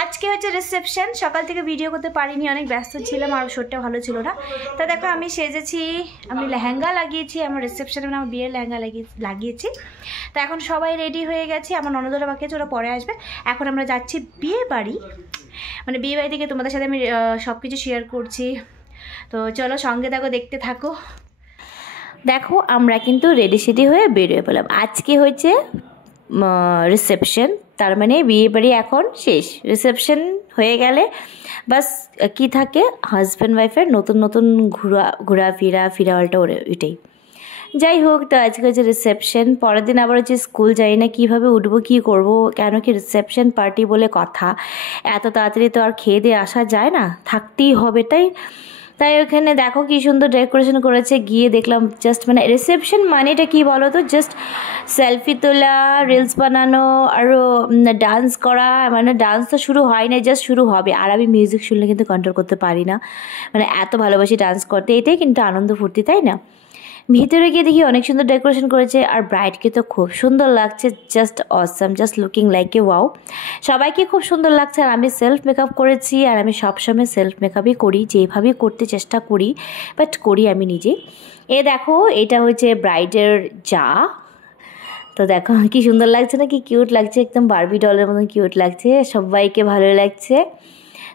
আজকে হচ্ছে রিসেপশন, সকাল থেকে ভিডিও করতে পারিনি, অনেক ব্যস্ত ছিলাম আর শরীরটা ভালো ছিল না। তা দেখো আমি সেজেছি, আমি লেহেঙ্গা লাগিয়েছি, আমার রিসেপশনে আমার বিয়ের লেহেঙ্গা লাগিয়েছি। তো এখন সবাই রেডি হয়ে গেছে, আমার ননদরা বাকি আছে, ওরা পরে আসবে। এখন আমরা যাচ্ছি বিয়ে বাড়ি, মানে বিয়ে বাড়ি থেকে তোমাদের সাথে আমি সব কিছু শেয়ার করছি। তো চলো সঙ্গে থাকো, দেখতে থাকো। দেখো আমরা কিন্তু রেডি সেডি হয়ে বেরিয়ে পেলাম। আজকে হচ্ছে রিসেপশন, তার মানে বিয়ে বাড়ি এখন শেষ। রিসেপশন হয়ে গেলে বাস কি থাকে, হাজব্যান্ড ওয়াইফের নতুন নতুন ফিরা আলটা ওইটাই। যাই হোক, তো আজকে হচ্ছে রিসেপশন, পরের দিন আবার হচ্ছে স্কুল, যাই না কীভাবে উঠবো কী করবো, কেন কি রিসেপশন পার্টি বলে কথা, এত তাড়াতাড়ি তো আর খেয়ে দিয়ে আসা যায় না, থাকতেই হবে। তাই ওখানে দেখো কি সুন্দর ডেকোরেশন করেছে, গিয়ে দেখলাম জাস্ট মানে রিসেপশন মানেটা কি বলো তো, জাস্ট সেলফি তোলা, রিলস বানানো, আরও ডান্স করা। মানে ডান্স তো শুরু হয় না, জাস্ট শুরু হবে। আর আমি মিউজিক শুনলে কিন্তু কন্ট্রোল করতে পারি না, মানে এত ভালোবাসি ডান্স করতে, এটাই কিন্তু আনন্দ ফুর্তি, তাই না? ভিতরে গিয়ে দেখি অনেক সুন্দর ডেকোরেশন করেছে, আর ব্রাইডকে তো খুব সুন্দর লাগছে, just awesome, just looking like a wow. সবাইকে খুব সুন্দর লাগছে। আর আমি সেলফ মেকআপ করেছি, আর আমি সবসময় সেলফ মেকআপই করি, যেভাবেই করতে চেষ্টা করি, বাট করি আমি নিজে। দেখো এটা হচ্ছে ব্রাইডের যা। তো দেখো কি সুন্দর লাগছে না, কি কিউট লাগছে, একদম বারবি ডলের মতন কিউট লাগছে, সবাইকে ভালো লাগছে।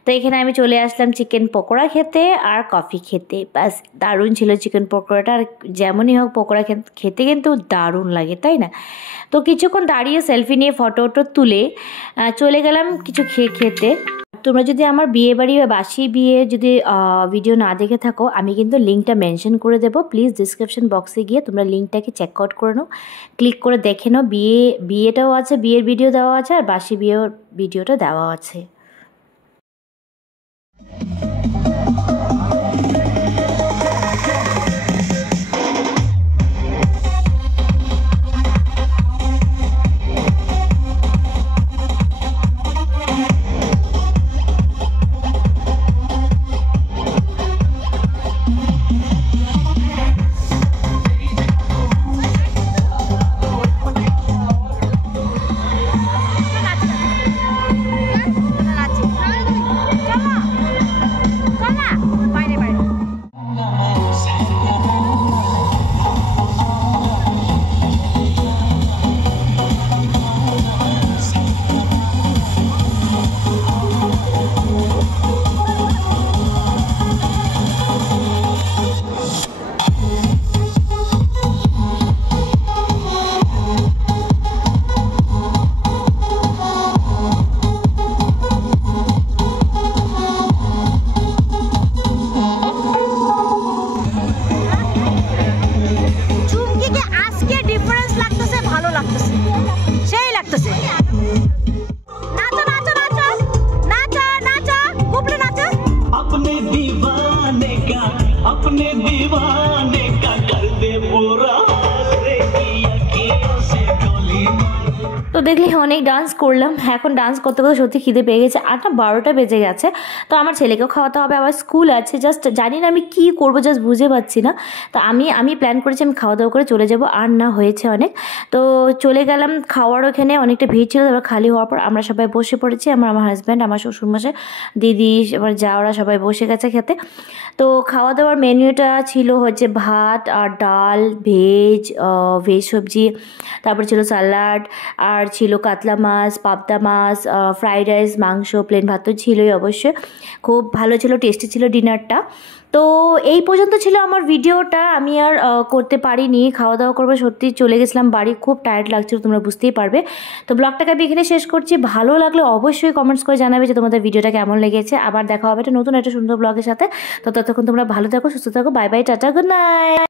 তো এখানে আমি চলে আসলাম চিকেন পকোড়া খেতে আর কফি খেতে। ব্যাস দারুণ ছিল চিকেন পকোড়াটা, আর যেমনই হোক পকোড়া খেতে কিন্তু দারুণ লাগে, তাই না? তো কিছুক্ষণ দাঁড়িয়ে সেলফি নিয়ে ফটো তুলে চলে গেলাম কিছু খেতে। তোমরা যদি আমার বিয়ে বাড়ি বা বাসি বিয়ে যদি ভিডিও না দেখে থাকো, আমি কিন্তু লিঙ্কটা মেনশন করে দেবো, প্লিজ ডিসক্রিপশন বক্সে গিয়ে তোমরা লিঙ্কটাকে চেক আউট করে নাও, ক্লিক করে দেখে নাও। বিয়েটাও আছে, বিয়ের ভিডিও দেওয়া আছে, আর বাসি বিয়ের ভিডিওটা দেওয়া আছে। তো দেখলে অনেক ডান্স করলাম। এখন ডান্স করতে করতে সত্যি খিদে পেয়ে গেছে, 8-12টা বেজে গেছে। তো আমার ছেলেকেও খাওয়াতে হবে, আবার স্কুল আছে, জাস্ট জানি না আমি কি করবো, জাস্ট বুঝে পাচ্ছি না। তো আমি প্ল্যান করেছি আমি খাওয়া দাওয়া করে চলে যাব, আর না হয়েছে অনেক। তো চলে গেলাম খাওয়ার ওখানে, অনেকটা ভিড় ছিল। তারপর খালি হওয়ার পর আমরা সবাই বসে পড়েছি, আমার হাজব্যান্ড, আমার শ্বশুরমশাই, দিদি, আমার যাওয়ারা সবাই বসে গেছে খেতে। তো খাওয়া দাওয়ার মেনুটা ছিল হচ্ছে ভাত আর ডাল, ভেজ সবজি, তারপর ছিল স্যালাড, আর ছিল কাতলা মাছ, পাবদা মাছ, ফ্রাইড রাইস, মাংস, প্লেন ভাত তো ছিলই অবশ্যই। খুব ভালো ছিল, টেস্টি ছিল ডিনারটা। তো এই পর্যন্ত ছিল আমার ভিডিওটা, আমি আর করতে পারিনি। খাওয়া দাওয়া করবো, সত্যি চলে গেছিলাম বাড়ি, খুব টায়ার্ড লাগছিল, তোমরা বুঝতেই পারবে। তো ব্লগটাকে আমি এখানে শেষ করছি। ভালো লাগলে অবশ্যই কমেন্টস করে জানাবে যে তোমাদের ভিডিওটা কেমন লেগেছে। আবার দেখা হবে একটা নতুন একটা সুন্দর ব্লগের সাথে। তো ততক্ষণ তোমরা ভালো থাকো, সুস্থ থাকো, bye bye, tata, good night.